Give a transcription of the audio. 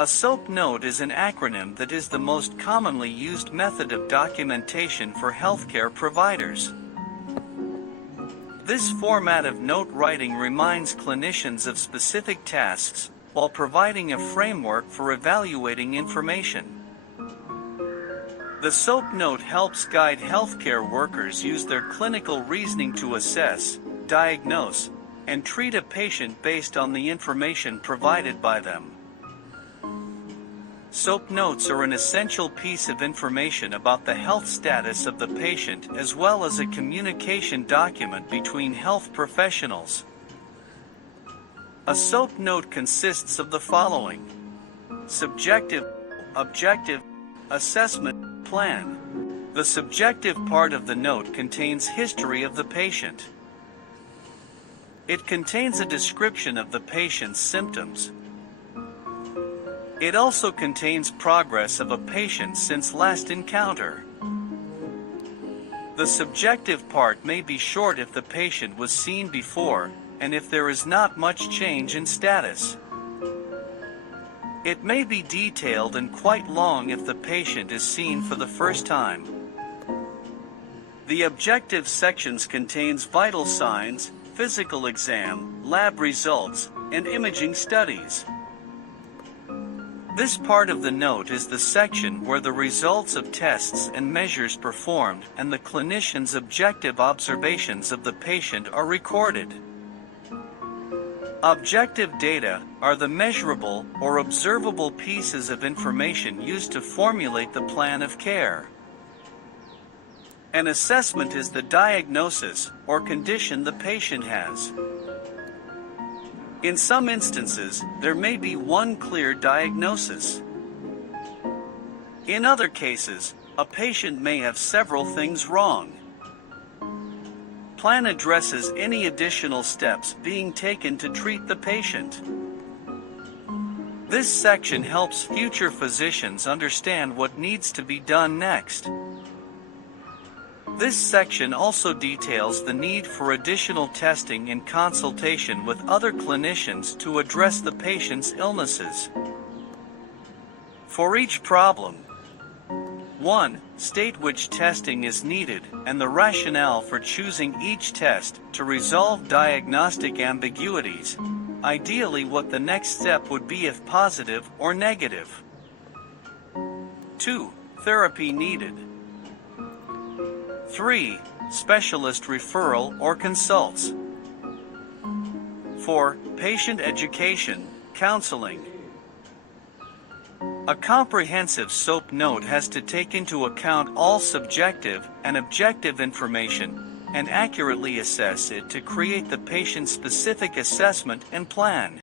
A SOAP note is an acronym that is the most commonly used method of documentation for healthcare providers. This format of note writing reminds clinicians of specific tasks, while providing a framework for evaluating information. The SOAP note helps guide healthcare workers use their clinical reasoning to assess, diagnose, and treat a patient based on the information provided by them. SOAP notes are an essential piece of information about the health status of the patient as well as a communication document between health professionals. A SOAP note consists of the following: subjective, objective, assessment, plan. The subjective part of the note contains history of the patient. It contains a description of the patient's symptoms. It also contains progress of a patient since last encounter. The subjective part may be short if the patient was seen before, and if there is not much change in status. It may be detailed and quite long if the patient is seen for the first time. The objective sections contains vital signs, physical exam, lab results, and imaging studies. This part of the note is the section where the results of tests and measures performed and the clinician's objective observations of the patient are recorded. Objective data are the measurable or observable pieces of information used to formulate the plan of care. An assessment is the diagnosis or condition the patient has. In some instances, there may be one clear diagnosis. In other cases, a patient may have several things wrong. Plan addresses any additional steps being taken to treat the patient. This section helps future physicians understand what needs to be done next. This section also details the need for additional testing and consultation with other clinicians to address the patient's illnesses. For each problem, 1. State which testing is needed and the rationale for choosing each test to resolve diagnostic ambiguities, ideally what the next step would be if positive or negative. 2. Therapy needed. 3. Specialist referral or consults. 4. Patient education, counseling. A comprehensive SOAP note has to take into account all subjective and objective information and accurately assess it to create the patient-specific assessment and plan.